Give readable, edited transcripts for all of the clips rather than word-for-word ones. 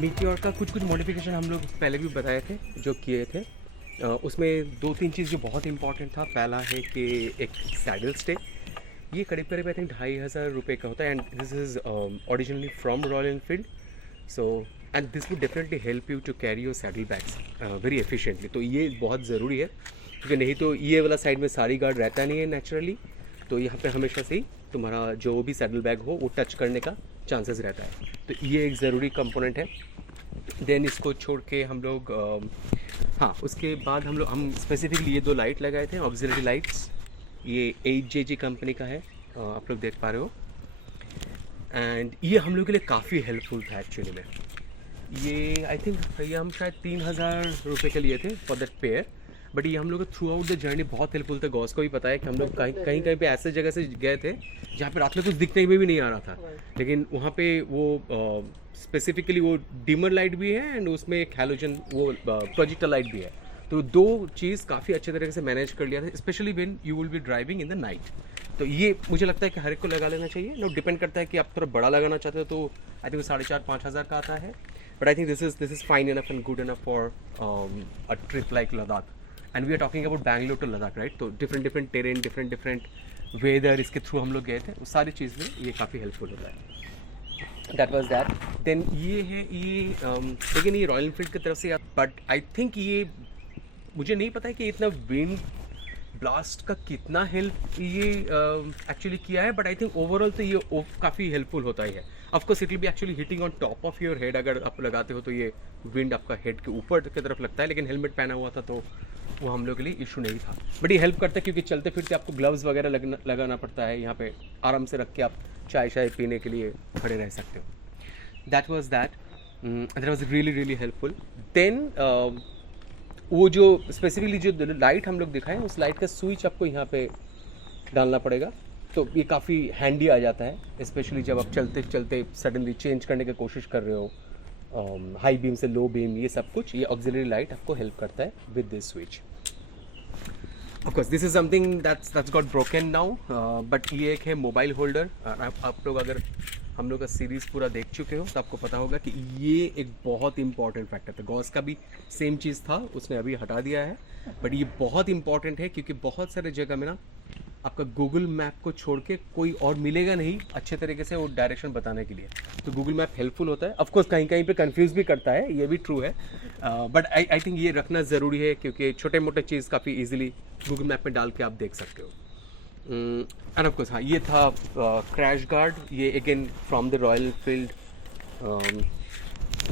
Meteor का कुछ modification हम लोग पहले भी बताए थे जो किए थे। उसमें दो तीन चीज़ जो बहुत इंपॉर्टेंट था, पहला है कि एक सैडल स्टे, ये करीब करीब आई थिंक 2500 का होता है and this is originally from Royal Enfield. So and this would definitely help you to carry your saddle bags very efficiently. तो ये बहुत ज़रूरी है क्योंकि नहीं तो ये वाला साइड में साड़ी गार्ड रहता नहीं है नेचुरली, तो यहाँ पे हमेशा से ही तुम्हारा जो भी सैडल बैग हो वो टच करने का चांसेस रहता है। तो ये एक ज़रूरी कंपोनेंट है। देन इसको छोड़ के हम लोग हाँ, उसके बाद हम स्पेसिफिकली ये दो लाइट लगाए थे, ऑक्सिलरी लाइट्स। ये 8JG कंपनी का है, आप लोग देख पा रहे हो। एंड ये हम लोग के लिए काफ़ी हेल्पफुल था एक्चुअली में। ये आई थिंक ये हम शायद 3000 के लिए थे फॉर दैट पेयर, बट ये हम लोग को थ्रू आउट द जर्नी बहुत हेल्पफुल था। गॉस को भी पता है कि हम लोग कहीं पे ऐसे जगह से गए थे जहाँ पे रात में कुछ दिखने में भी नहीं आ रहा था, लेकिन वहाँ पे वो स्पेसिफिकली वो डिमर लाइट भी है एंड उसमें एक हैलोजन वो प्रोजेक्टर लाइट भी है। तो दो चीज़ काफ़ी अच्छे तरीके से मैनेज कर लिया था, specially when you will be driving in the night. तो ये मुझे लगता है कि हर एक को लगा लेना चाहिए। नो, डिपेंड करता है कि आप थोड़ा बड़ा लगाना चाहते हो तो आई थिंक 4500-5000 का आता है, but I think this is fine enough and good enough for a trip like Ladakh. And we are talking about Bangalore to Ladakh, right? तो डिफरेंट टेरेन, डिफरेंट वेदर, इसके थ्रू हम लोग गए थे, उस सारी चीज़ में ये काफ़ी हेल्पफुल होता है। That was that. देन ये है ये लेकिन ये रॉयल एनफील्ड की तरफ से, बट आई थिंक ये मुझे नहीं पता है कि इतना विंड ब्लास्ट का कितना हेल्प ये एक्चुअली किया है, बट आई थिंक ओवरऑल तो ये काफ़ी हेल्पफुल होता ही है। Of course it will be actually hitting on top of your head, अगर आप लगाते हो तो ये विंड आपका हेड के ऊपर की तरफ लगता है, लेकिन हेलमेट पहना हुआ था तो वो हम लोग के लिए इशू नहीं था। बट ये हेल्प करता है क्योंकि चलते फिरते आपको ग्लव्स वगैरह लगाना पड़ता है, यहाँ पे आराम से रख के आप चाय पीने के लिए खड़े रह सकते हो। That was that was really helpful. Then वो जो स्पेसिफिकली जो लाइट हम लोग दिखाएं, उस लाइट का स्विच आपको यहाँ पे डालना पड़ेगा, तो ये काफ़ी हैंडी आ जाता है, स्पेशली जब आप चलते चलते सडनली चेंज करने की कोशिश कर रहे हो, हाई बीम से लो बीम, ये सब कुछ ये ऑक्सिलरी लाइट आपको हेल्प करता है with this switch. Of course this is something that's got broken now, but ये एक है मोबाइल होल्डर। आप लोग अगर हम लोग का सीरीज़ पूरा देख चुके हो तो आपको पता होगा कि ये एक बहुत इंपॉर्टेंट फैक्टर था। गॉस का भी सेम चीज़ था, उसने अभी हटा दिया है, बट ये बहुत इंपॉर्टेंट है क्योंकि बहुत सारे जगह में ना आपका गूगल मैप को छोड़ के कोई और मिलेगा नहीं अच्छे तरीके से वो डायरेक्शन बताने के लिए। तो गूगल मैप हेल्पफुल होता है। ऑफ कोर्स कहीं कहीं पे कंफ्यूज भी करता है, ये भी ट्रू है, बट आई थिंक ये रखना ज़रूरी है क्योंकि छोटे मोटे चीज़ काफ़ी इजीली गूगल मैप में डाल के आप देख सकते हो। एंड ऑफ कोर्स हाँ, ये था क्रैश गार्ड। ये again from the royal Enfield,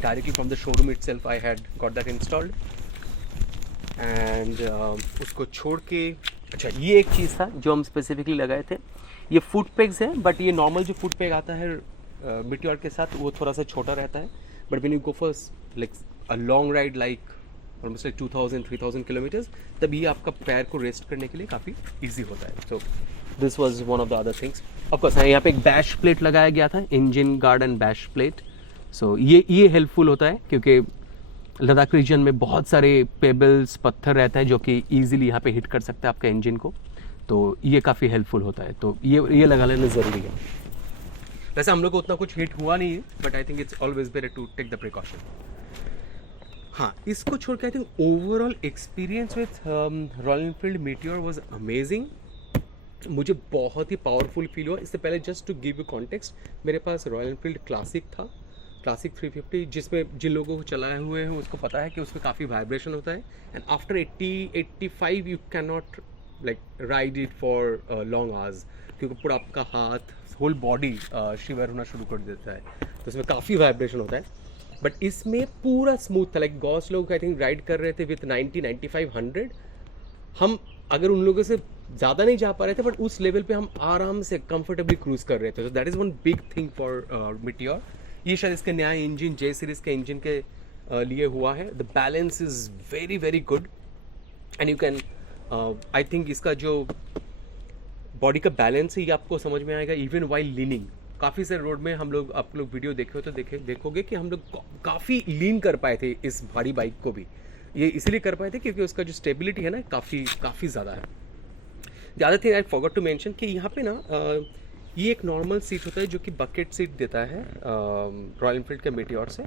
directly from the showroom itself I had got that installed. And उसको छोड़ के अच्छा, ये एक चीज़ था जो हम स्पेसिफिकली लगाए थे, ये फुट पेग्स है, बट ये नॉर्मल जो फुट पेग आता है मीटियोर के साथ वो थोड़ा सा छोटा रहता है, but when you go for like a long ride like almost like 2000-3000 kilometres, तब ये आपका पैर को रेस्ट करने के लिए काफ़ी ईजी होता है। So this was one of the other things. Of course यहाँ पे एक बैश प्लेट लगाया गया था, engine guard and bash plate. So ये हेल्पफुल होता है क्योंकि लद्दाख रीजन में बहुत सारे पेबल्स, पत्थर रहता है जो कि ईजिली यहाँ पे हिट कर सकता है आपका इंजन को, तो ये काफ़ी हेल्पफुल होता है। तो ये लगा लेना ज़रूरी है। वैसे हम लोग को उतना कुछ हिट हुआ नहीं है, but I think it's always better to take the precaution. हाँ, इसको छोड़ के I think overall experience with Royal Enfield Meteor was amazing. मुझे बहुत ही पावरफुल फील हुआ। इससे पहले just to give you context, मेरे पास रॉयल एनफील्ड क्लासिक था, क्लासिक 350, जिसमें जिन लोगों को चलाए हुए हैं उसको पता है कि उसमें काफ़ी वाइब्रेशन होता है, and after 80-85 you can not like ride it for long hours क्योंकि पूरा आपका हाथ, होल बॉडी शिवर होना शुरू कर देता है, तो इसमें काफ़ी वाइब्रेशन होता है। बट इसमें पूरा स्मूथ था। लाइक गॉस लोग आई थिंक राइड कर रहे थे विथ 90-95-100, हम अगर उन लोगों से ज़्यादा नहीं जा पा रहे थे, बट उस लेवल पे हम आराम से कंफर्टेबली क्रूज कर रहे थे। तो that is one big thing for meteor. ये शायद इसके नया इंजन जे सीरीज़ के इंजन के लिए हुआ है. The balance is very very good and you can I think इसका जो बॉडी का बैलेंस है ये आपको समझ में आएगा इवन वाइल लीनिंग. काफ़ी सारे रोड में हम लोग आप लोग वीडियो देखे हो तो देखोगे कि हम लोग काफ़ी लीन कर पाए थे इस भारी बाइक को भी. ये इसीलिए कर पाए थे क्योंकि उसका जो स्टेबिलिटी है ना काफ़ी ज़्यादा है. The other thing I forgot to mention कि यहाँ पे ना ये एक नॉर्मल सीट होता है जो कि बकेट सीट देता है रॉयल एनफील्ड के मेटियोर से.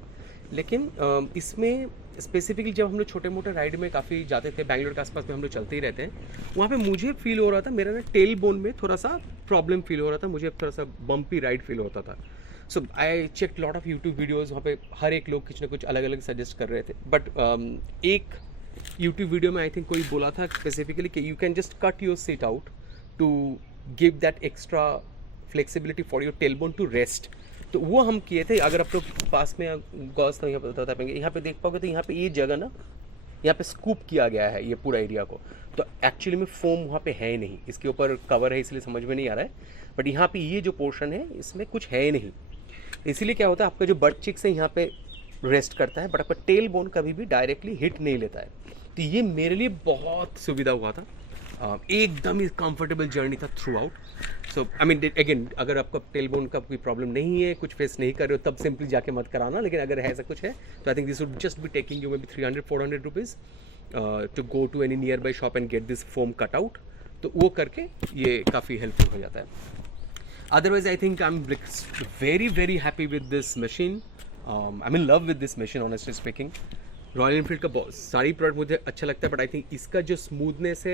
लेकिन इसमें स्पेसिफिकली जब हम लोग छोटे मोटे राइड में काफ़ी जाते थे, बैंगलोर के आसपास में हम लोग चलते ही रहते हैं, वहाँ पे मुझे फील हो रहा था मेरा ना टेल बोन में थोड़ा सा प्रॉब्लम फील हो रहा था. मुझे थोड़ा सा बम्पी राइड फील होता था. So I check lot of YouTube videos. वहाँ पे हर एक लोग कुछ ना कुछ अलग अलग सजेस्ट कर रहे थे. बट एक यूट्यूब वीडियो में आई थिंक कोई बोला था स्पेसिफिकली कि you can just cut your seat out to give that extra flexibility for your tail bone to rest. तो वो हम किए थे. अगर आप लोग पास में गॉस तो यहाँ पे बता पाएंगे, यहाँ पे देख पाओगे तो यहाँ पे ये जगह ना यहाँ पे स्कूप किया गया है ये पूरा एरिया को. तो एक्चुअली में फोम वहाँ पे है ही नहीं, इसके ऊपर कवर है इसलिए समझ में नहीं आ रहा है. बट यहाँ पे ये जो पोर्शन है इसमें कुछ है ही नहीं. इसीलिए क्या होता है आपका जो बट चिक्स है यहाँ पे रेस्ट करता है बट आपका टेल बोन कभी भी डायरेक्टली हिट नहीं लेता है. तो ये मेरे लिए बहुत सुविधा हुआ था. एकदम ही कंफर्टेबल जर्नी था through out. So I mean again अगर आपका टेल बोन का कोई प्रॉब्लम नहीं है, कुछ फेस नहीं कर रहे हो, तब सिंपली जाके मत कराना. लेकिन अगर ऐसा कुछ है तो I think this would just be taking you maybe 300-400 rupees to go to any nearby shop and get this foam cut out. तो वो करके ये काफ़ी हेल्पफुल हो जाता है. Otherwise I think I am very very happy with this machine. I am in love with this machine honestly speaking. Royal Enfield का बहुत सारी प्रोडक्ट मुझे अच्छा लगता है बट आई थिंक इसका जो स्मूथनेस है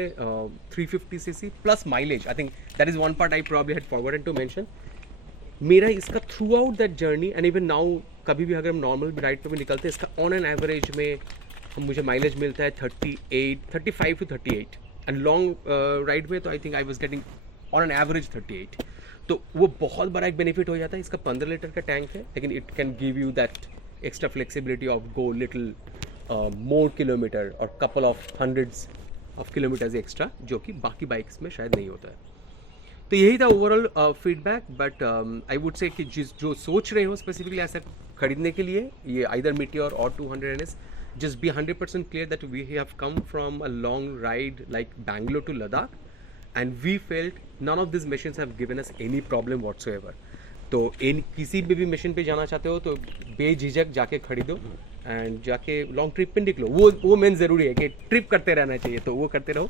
350cc plus mileage, I think that is one part I probably had forgotten to mention. मेरा इसका throughout that journey and even now कभी भी अगर हम नॉर्मल राइड पे भी निकलते हैं इसका ऑन एन एवरेज में मुझे माइलेज मिलता है 35 to 38 एंड लॉन्ग राइड में तो I think I was getting on an average 38. तो वो बहुत बड़ा एक बेनिफिट हो जाता है. इसका 15 लीटर का टैंक है लेकिन it can give you that extra flexibility of go little more kilometre और couple of hundreds of kilometres extra जो कि बाकी बाइक्स में शायद नहीं होता है. तो यही था overall feedback. But I would say कि जो सोच रहे हो स्पेसिफिकली ऐसा खरीदने के लिए ये आइदर मीटियोर और 200NS, just be 100% clear that we have come from a long ride like Bangalore to Ladakh and we felt none of these machines have given us any problem whatsoever. तो किसी भी mission पे जाना चाहते हो तो बेझिझक जाके खरीदो एंड जाके लॉन्ग ट्रिप पे निकलो. वो मेन ज़रूरी है कि ट्रिप करते रहना चाहिए तो वो करते रहो.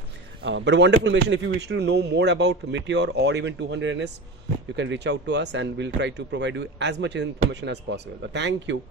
But wonderful mission. If you wish to know more about Meteor or even 200NS you can reach out to us and we'll try to provide you as much information as possible. But thank you.